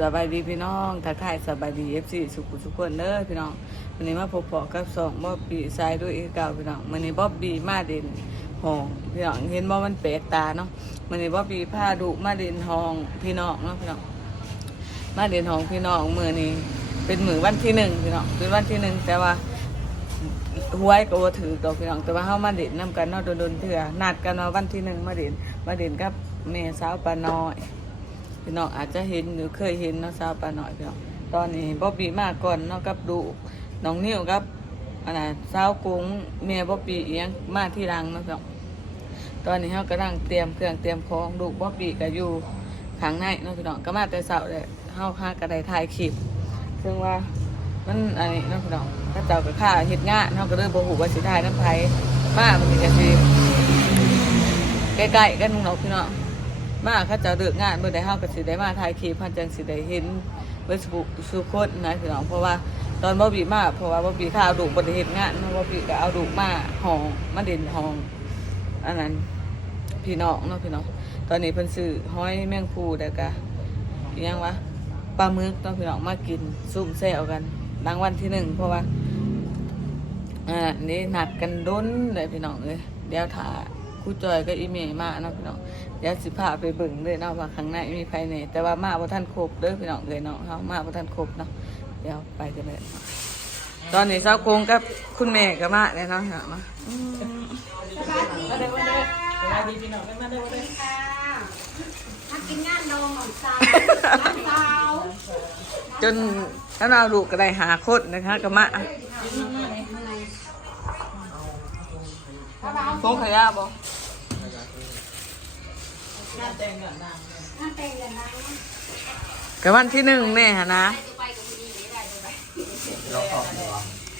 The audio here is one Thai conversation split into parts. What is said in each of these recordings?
สบายดีพี่น้องทักทายสบายดีเอฟซีสุขุสุขคนเด้อพี่น้องวันนี้มาพบปะกับสองบ๊อบบี้สายด้วยอีกเก่าพี่น้องวันนี้บ๊อบบี้มาเด่นห้องพี่น้องเห็นบ่มันแปลกตาเนาะวันนี้บ๊อบบี้พาดุมาเด่นห้องพี่น้องเนาะพี่น้องมาเด่นห้องพี่น้องมือนี้เป็นมือวันที่หนึ่งพี่น้องเป็นวันที่หนึ่งแต่ว่าหวยก็บ่ถือตัวพี่น้องแต่ว่าเฮามาเด่นนํกันเนาะโดนๆเถื่อนัดกันว่าวันที่หนึ่งมาเด่นมาเด่นกับแม่สาวปาน้อย พี่น้องอาจจะเห็นหรือเคยเห็นเนาะสาวปลาหน่อยพี่น้องตอนนี้บ๊อบบี้มาก่อนเนาะกับดูน้องนิ้วกับอันน่ะสาวกุ้งเมียบ๊อบบี้เอียงมาที่รังเนาะพี่น้องตอนนี้เขากำลังเตรียมเครื่องเตรียมของดูบ๊อบบี้ก็อยู่ข้างในเนาะพี่น้องก็มาแต่เสาเลยเฮาหากระไดถ่ายคลิปซึ่งว่ามันอันนี้เนาะพี่น้องถ้าเจ้าก็ค่าเฮ็ดงานเฮาก็เลยบ่ฮู้ว่าสิถ่ายน้ำไผมามันนี่ก็สิใกล้ๆกันเนาะพี่น้อง มาเขาจะเลิกงานเมื่อใดเฮาก็สิได้มาถ่ายคลิปพันจังสิได้เห็นเฟซบุ๊กสุคนนะพี่น้องเพราะว่าตอนบ่บีมาเพราะว่าบ่บีข้าวดูกบ่ได้เฮ็ดงานเนาะบ่บีก็เอาดูกมาห้องมาเด่นห้องอันนั้นพี่น้องเนาะพี่น้องตอนนี้เพิ่นซื้อห้อยแมงภูแล้วก็อิหยังวะปลาหมึกเนาะพี่น้องมากินซุ่มแซวกันรางวัลที่หนึ่งเพราะว่าอ่านี่หนัดกันด้นเลยพี่น้องเอ้ยเดี๋ยวถ่า ครูจอยก็อีเมลมาเนาะพี่น้องเดี๋ยวสิพาไปเบิ่งเลยเนาะว่าข้างในมีภายในแต่ว่ามาบ่ทันครบเด้อพี่น้องเลยเนาะเฮามาบ่ทันครบเนาะเดี๋ยวไปกันเลยเนาะตอนนี้สาวโกงกับคุณแม่ก็มาแล้วเนาะมาสวัสดีพี่น้องมาเด้อมาเด้อค่ะมากินงานดองของสาวสาวจนถ้าเราลูกก็ได้หาคนนะคะก็มาโกงขยะบ่ งานแต่งกันนะก็วันที่หนึ่งแน่หะนะ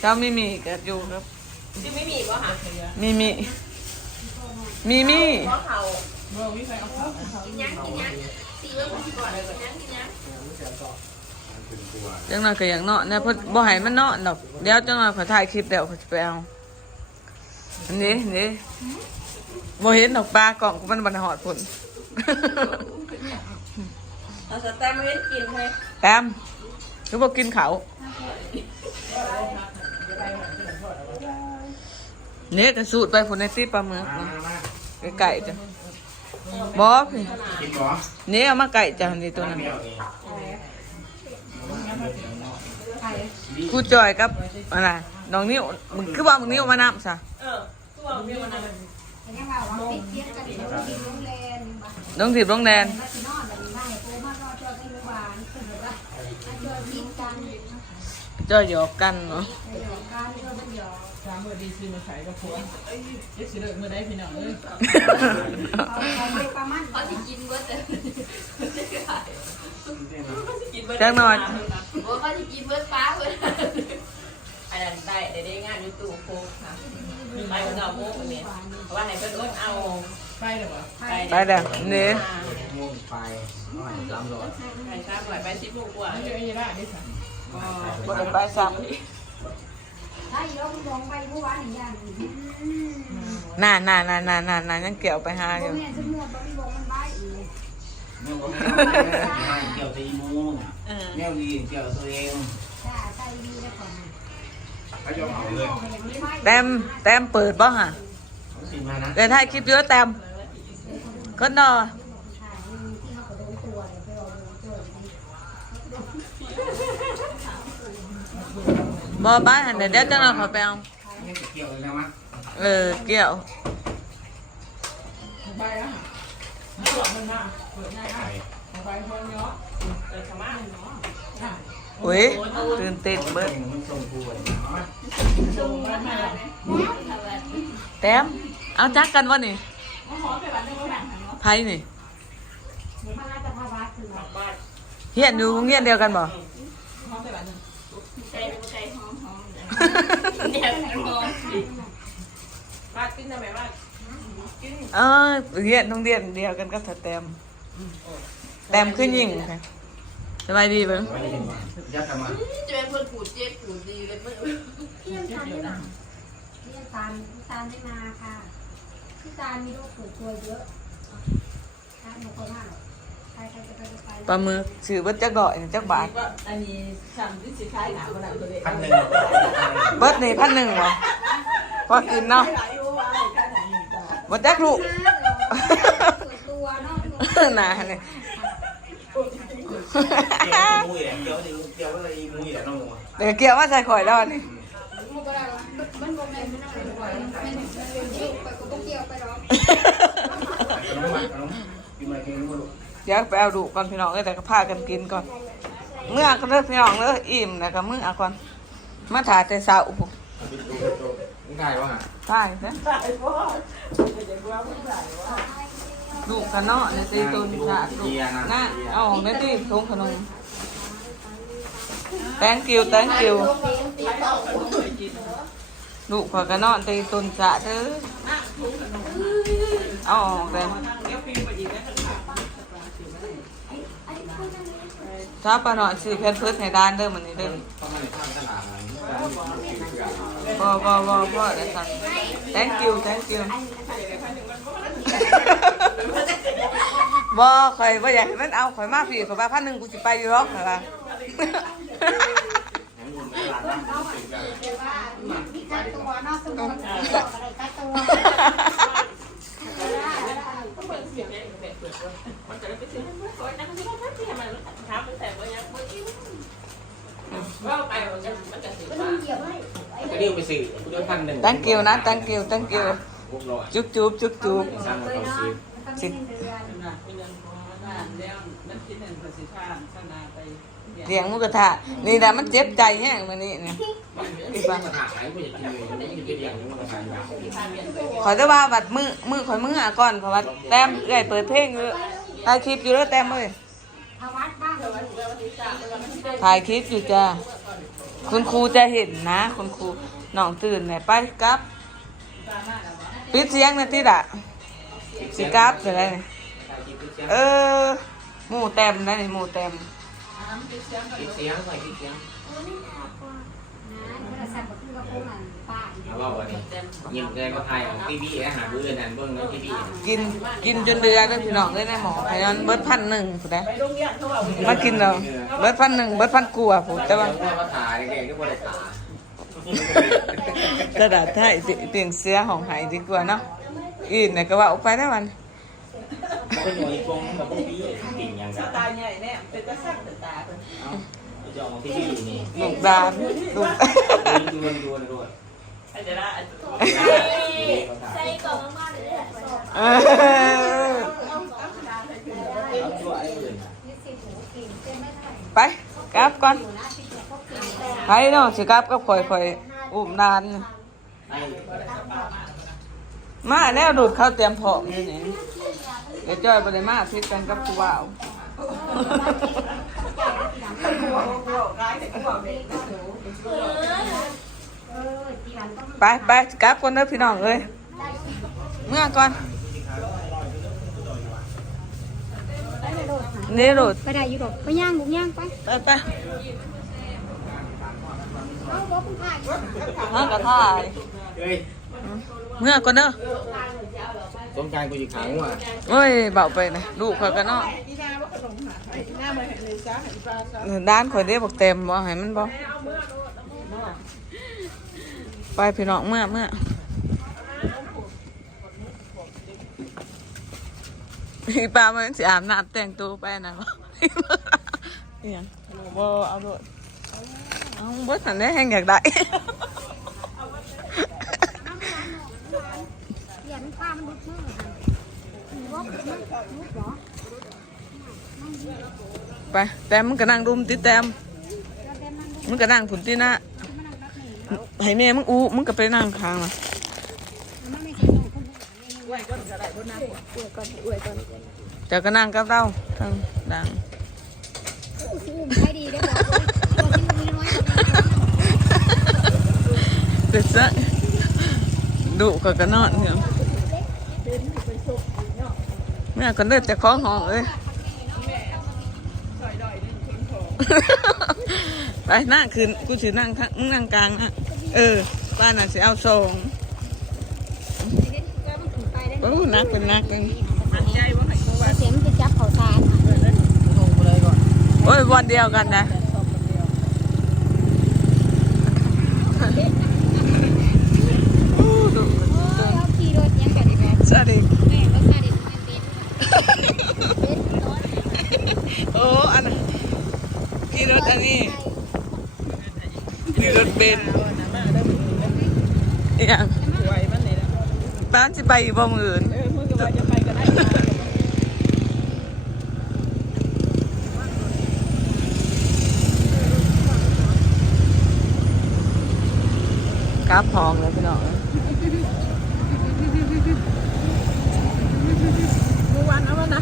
เจ้ามิมีก็อยู่ครับที่ไม่มีก็หามีมีมีมีเพราะเขาเมื่อวิใครเอาข้าวกินยังกินยังตีไว้ผมก่อนเลยกินยังกินยังจังหน่อยก็อย่างเนาะเนี่ยเพิ่นบ่ให้มันเนาะดอกเดี๋ยวจังหน่อยขอถ่ายคลิปเดี๋ยวขอจะไปเอาอันนี้นี่บ่เห็นดอกปลากล่องกูมันบ่ได้หอดพุ่น เราสแตมเว้นกินเลยแต้มคือบ่กินเขาวเนี่ยกระสูดไปพุ่นในตีปลาหมึกเนาะไก่ๆจ้ะบ่พี่กินหรอนี่เอามาไก่จ้ะนี่ตัวนั้นเมียวนี่ครูจอยกับอะไรน้องนิ้วมึงคือว่ามึงนิ้วมานำซะเออตัวมีวันนั้นยังว่าว่าติดเตียงกันอยู่ที่โรงแรมบ้าน น้องถีบน้องแดนมาที่นอนแบบนี้าให้โตมานอนจอดในโรงพยาบาลคือแบบว่าจอดกินกันจอยหยอกกันเนาะในโรงกามันหยอกสามมือดีซีมาขายกับผัวเอ้ยเดี๋ยวสิเลิกมือได้พี่น้องเอ้ยเอาเอาไปประมาณเขาจะกินเบิร์ดเลยเบิร์ดจังหน่อยโอ้เขาจะกินเบิร์ดฟ้าเบิร์ดอันนั้นได้ได้ได้งานอยู่ตู้โคกค่ะไปวันดอกโมกวันนี้เพราะว่าไหนเพิ่นอ้นเอา ไปหรือเปล่าไปเด้อนี่ม่วงไปหน่อยลำร้อนไปทราบหน่อยไปสิบโมงกว่าไม่เยอะยี่ละได้สั่งบ่ได้ไปซ้ถ้าอยู่คุณลงไปเมื่อวานอย่างนี้ำน่าน่าน่าน่าน่าน่ายังเกี่ยวไปหาอยู่แม่สมมติว่าพี่บอกมันได้อีกเมียวก็ไม่เกี่ยวตีมูน่ะเออเมียวดีเกี่ยวตัวเองจ้าใจดีแล้วก่อนเขายอมเอาเลยอย่างนี้ไม่แต้มแต้มเปิดบ่ฮะเขาสิมานะเดี๋ยวถ่ายคลิปเยอะแต้ม ก็นอถ่ายที่เขากระโดดตัวเนี่ยไปเอาโดนตัวบ่บ้านหันเดี๋ยวเดี๋ยวจังหน่อยขอไปเอาเนี่ยจะเกี่ยวเลยนะมั้ยเออ เกี่ยวไปอะเปิดมันมาเปิดง่ายอะเอาไปคนเนาะเออขม่าอุ้ยตื่นเต้นเบิดมันส่งกูเลยนะส่งไปให้เราแต้มเอาจักกันวะนี่เอาหอมไปบ้านได้ก็ได้เนาะไผนี่มาจะพาวัดคือว่าบ้านเฮียนอยู่โรงเรียนเดียวกันบ่หอมไปบ้านนึงใจใจหอมหอมเนี่ยมันหอมบ้านกินทำไมบ้านกินเออเรียนโรงเรียนเดียวกันกับถ้าแต้มแต้มคือยิงค่ะสบายดีเบิ่งไม่ได้ยินว่ายัดกันมาจะเป็นคนผูดเจ็บผูดดีเลยเมื่อเที่ยงทานได้หนัเที่ยงตาลตาลได้นาค่ะที่ตาลมีโรคปวดตัวเยอะ ปก็ไปปลาหมึกซื้อเบิดจักดอกนี่จักบาทอันนี้ช่ำที่สิขายหนาขนาดตัวเล็กพันหนึ่งเบิดนี่พันหนึ่งเหรอพอกินเนาะหลายอยู่ว่าขายหนาอยู่จ้าบ่จักลูกตัวเนาะน่าเนี่ยเกี่ยวมือแหละเกี่ยวเกี่ยวอะไรมือแหละน้องมัวเดี๋ยวเกี่ยวมาใส่ข่อยแล้วอันนี่มัน เดี๋ยวไปเอาดูก่อนพี่น้องเอ้ยแต่ก็พากันกินก่อน เมื่อก็เลิกพี่น้องเลิกอิ่มแล้วก็มื้อก่อนมาถ่ายแต่เช้าปุ๊บมึงถ่ายว่าถ่ายซะขายพ่อเดี๋ยวว่าไม่ได้ว่าลูกกันเนาะในตีตุนสาธุน่ะเอาออกในตีทงขนม thank you thank you ลูกขอยกันเนาะตีตุนสาธุเอาออกเลย เดี๋ยวปีมาอีกแล้ว ถ้าปลาหน่อยซื้อแพนเพิร์ดให้ด้านเด้อมันนี่เด้อต้องมาในข้างตลาดบ่บ่บ่บ่ได้สั่น thank you thank you บ่ข่อยบ่อยากให้มันเอาข่อยมาพี่ข่อยว่าพันหนึ่งกูสิไปอยู่หรอกข่อยว่ามีการตัวเนาะสมมุติอะไรก็ตัวะ ก็เรียกไปสื่อกูจะพันหนึ่ง thank you นะ thank you thank you พวกเราจุ๊บจุ๊บจุ๊บจุ๊บสร้างเราซื้อมันเป็นเดือนน่ะเป็นเงินของนานแล้วมันคิดหนึ่งภาษีทานขนาดไปเลี้ยงหมูกระทะนี่แหละมันเจ็บใจแห้งมื้อนี้เนี่ยที่บ้านมาถ่ายกูจะกินเลยกูจะกินอย่างนี้มาถ่ายอย่างข่อยได้ว่าบัดมือมือข่อยมืออะก่อนข่อยว่าแต้มเอ้อยเปิดเพลงอยู่ถ่ายคลิปอยู่แล้วแต้มเอ้ยภาวัดบ้านเราถ่ายคลิปอยู่จ้าคุณครูจะเห็นนะ คุณครู น้องตื่นไหนไปกลับปิดเสียงนะที่ละสิกลับอะไรนี่เออหมูเต็มนะนี่หมูเต็มคิดเสียงใส่คิดเสียงนะเราสั่งกับพี่ว่าพวกมันป้าเอาว่าวันนี้ยิงเลยก็ถ่ายของทีวีอาหารเบื่อนั่นเบิ่งแล้วทีวีกินกินจนเดือดเลยพี่น้องเลยนะหมอพยอนเบิดพันหนึ่งผู้ใดไปโรงเรียนเขาเอามากินเราเบิดพันหนึ่งเบิดพันกลัวาผู้แต่ว่าว่าถ่ายเด็กๆก็บ่ได้ถ่า ยกระดาษไทยเตียงเสียของหายดีกว่าเนาะอื่นน่ะก็ว่าออกไปได้วันเป็นอยู่ในกรงแบบพวกนี้กิ่งอย่างสนั้นไตล์ใหญ่แน่เป็นตาสั่งตาตาเป็นจะเอาทีวีนี่ลูกดานลูกดูดูดูดูใช่จะได้ใส่กล่องมากเลยเออเอาตัวไอ้อื่นนี่สิหมูกินเต็มไม่ได้ไปกลับก่อน ไปเนาะสิกลับกับข่อยข่อยอุ้มนานไอ้มาแล้วดูดเข้าเตรียมพร้อมนี่นี่เดี๋ยวจ้อยบ่ได้มาพิดกันกับผู้ว่าวร้ายแต่ก็บอกเด็กเออทีหลังต้องไปไปกลับก่อนเด้อพี่น้องเอ้ยเมื่อก่อนนี่โดดไปได้อยู่ดอกไปย่างบุกย่างไป ไปไป เอาบอกคุณพ่ายหากระท่ายเฮ้ยเมื่อก่อนเด้อสมชายกูอยู่ขางว่ะโอ้ยเบาไปนะลูกข่อยก็เนาะอีนาว่าขนมหาไอ้หน้ามาเห็นเลยจ้าเห็นปลาจ้าด้านข่อยได้บอกเต็มบ่ให้มันบ่ไปพี่น้องเมื่อเมื่ออีปลามันสิอาบน้ำแต่งตัวไปนะบ่อีหยังบ่เอาโดดเบ่ทันได้แฮงอยากได้เหยียบมันปลามันลุกมือมันบอกมันลุกเหรอไปแต้มมึงก็นั่งรุมติแต้มมันก็นั่งผุนตินะมันนั่งรักหนีให้แม่มึงอู้มึงก็ไปนั่งข้างน่ะมันไม่ใช่ของคนไว้ก้นกระไรก้นน้ำอวยก่อนอวยก่อนเจ้าก็นั่งกับเราทางดังใช้ดีได้บอกเลยตัวที่มีน้อย เกิดซะดุก็ก็นอนเนี่ยเมื่อคนเดินจะคล้องห้องเอ้ยไปนั่งคืนกูสินั่งข้างมึงนั่งกลางนะเออป้าน่ะสิเอาสองโอ้นักเป็นนักเป็นทางใจว่าไหนกูว่าเสียงจะจับเขาทานเออแล้วโอ้ยวันเดียวกันนะ เขาขี่รถยังกันดีไหม สวัสดี แม่ก็ซาดิสมันเป็นเป็นรถ โอ้อันนั้นขี่ร ถอันนี้ขี่รถเบนซ์อีกอย่างไหวมันเลยนะบ้านจะไปอีกบ่มืออื่นเออมึงก็ว่าจะไปก็ได้กราฟพองเลยพี่น้องมึงวันเอาวะนะ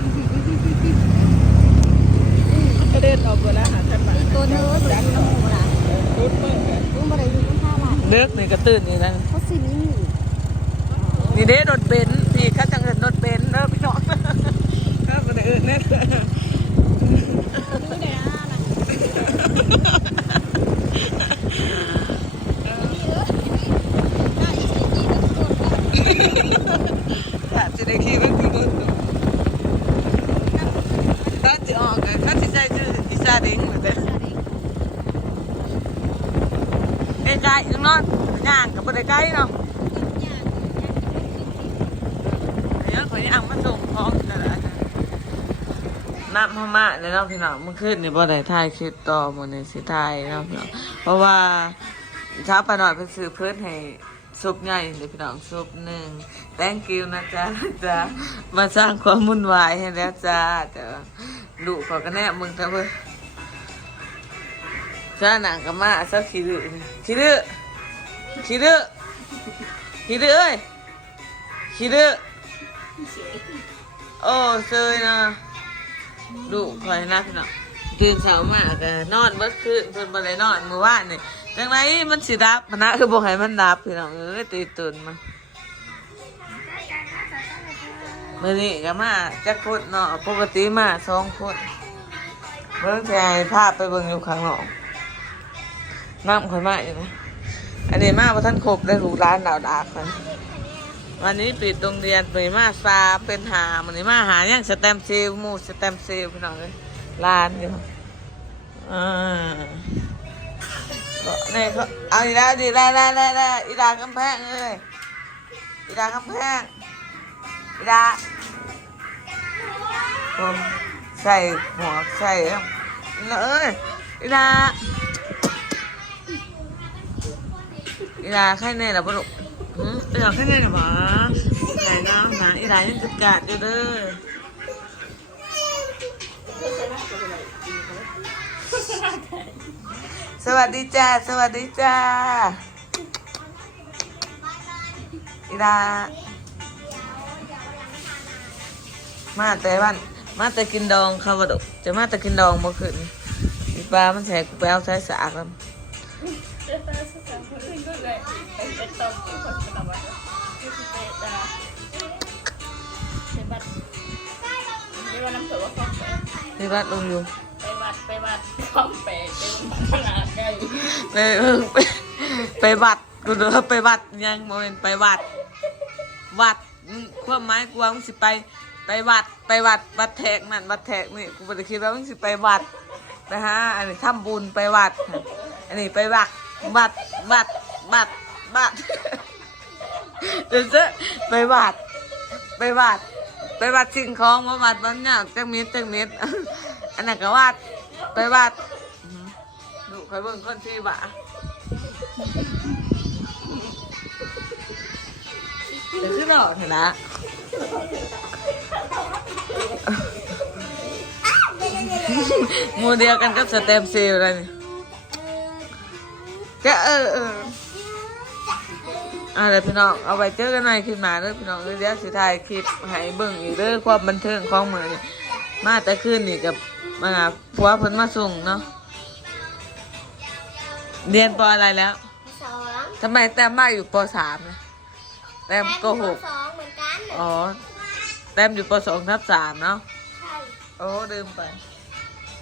กระเด็นออกไปแล้วหาท่านบ้าน ตัวเนื้อตัวน้ำหมูล่ะ รุดเมื่อ ลุงบ่ได้อยู่ข้างข้าวล่ะ เลือกนี่กระตื่นนี่นะเขาสินี่นี่เด้รถเบนซ์พี่ข้าจังเอินรถเบนซ์เด้อพี่น้องข้าเป็นอื่นแน่ดูได้อะล่ะถ้าจะได้ขี่ก็คือรถตู้ตอนจะออกอะข้าจะใช้ชื่ออีซาดิงเหมือนเดิมใกล้ๆยังนอนย่างกับบ่ ได้ใกล้เนาะเดี๋ยวขอยังมาส่งพร้อมกันแล้วนะน้ำพม่าเลยเนาะพี่น้องเมื่อคืนนี่บ่ได้ถ่ายคลิปต่อมื้อนี้สิถ่ายเนาะพี่น้องเพราะว่าเช้าไปหน่อยไปซื้อเพิ่นให้ซุปใหญ่เลยพี่น้องซุปหนึ่ง thank you นะจ๊ะจ๊ะมาสร้างความวุ่นวายให้แล้วจ้าเดี๋ยวดุขาก็แน่มึงเถอะเว้ยจ้าหนังกับมาสักขี้ดื้อขี้ดื้อ ขี้ดื้อขี้ดื้อเอ้ยขี้ดื้อโอ้เซยนะดูคอยนะพี่น้องตื่นเช้ามากก็นอนเมื่อคืนเพิ่นบ่ได้นอนเมื่อวานนี่จังไรมันสิดับพนะคือบ่ให้มันดับพี่น้องเอ้ยตีตุนมาเมื้อนี้ก็มาจักคนเนาะปกติมาสองคนเบิ่งสิให้ภาพไปเบิ่งอยู่ข้างนอกน้ำข่อยมาอยู่นะ อันนี้มาบ่ทันครบได้ลูกร้านดาวดากนวันนี้ปิดโรงเรียนไปมาซาเป็นหามันนี้มาหายังสแตมเซลลหมูสแตมเซลพี่น้องเลยร้านอยู่อ่าก็นี่ยเขาเอาอีแล้วดีแล้วแล้วแล้วแล้วอีดากำแพงเลยอีดากำแพงอีดาผมใส่หมวใส่เอ้ยอีดา อีดาใครแน่ล่ะปลูกอืมอยากให้ได้หรอวะไหนเนาะหนาอีไรยังจุดกาดอยู่เด้อสวัสดีจ้า สวัสดีจ้าอีดามาแต่บ้านมาแต่กินดองข้าวดุจะมาแต่กินดองเมื่อคืนปลามันแสกกูไปเอาใช้สากแล้ว ไปวัดน้ำเสือว่าฟองแปดที่บ้าลงอยู่ไปวัดไปวัดฟองแปดไปวัดขนาดใหญ่ไปเออไปไปวัดกูเด้อไปวัดยังโมเมนไปวัด วัดอืมความหมายกูว่ามึงสิไปไปวัดไปวัดวัดแทกนั่นวัดแทกนี่กูบ่ได้คิดว่ามึงสิไปวัดนะฮะอันนี้ทำบุญไปวัด อันนี้ไปวัด วัดวัดวัดวัดเดี๋ยวจะไปวัดไปวัดไปวัดสิ่งของมาวัดบ้านเนี่ยจังเม็ดจังเม็ดอันนั้นก็วัดไปวัดดูคอยเบิ่งคนที่บ่าเดี๋ยวขึ้นหลอดเห็นนะหมูเดียวกันกับสเต็มเซลล์เลยนี่ จะเออเอออะไรพี่น้องเอาไว้เจอกันใหม่คลิปหน้าเด้อพี่น้องเดี๋ยวสิถ่ายคลิปให้เบิ่งอีกเด้อความบันเทิงของมือนี่มาแต่คืนนี่กับมาผัวเพิ่นมาส่งเนาะเรียนปออะไรแล้วสองทำไมแต้มมากอยู่ปสามนะแต้มโก็หกสองเหมือนกันอ๋อแต้มอยู่ปสองทับสามเนาะใช่โอ้ลืมไป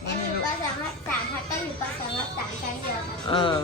แล้วอยู่ปสองทับสามพัดก็อยู่ปสองทับสามชั้นเดียวกันเออ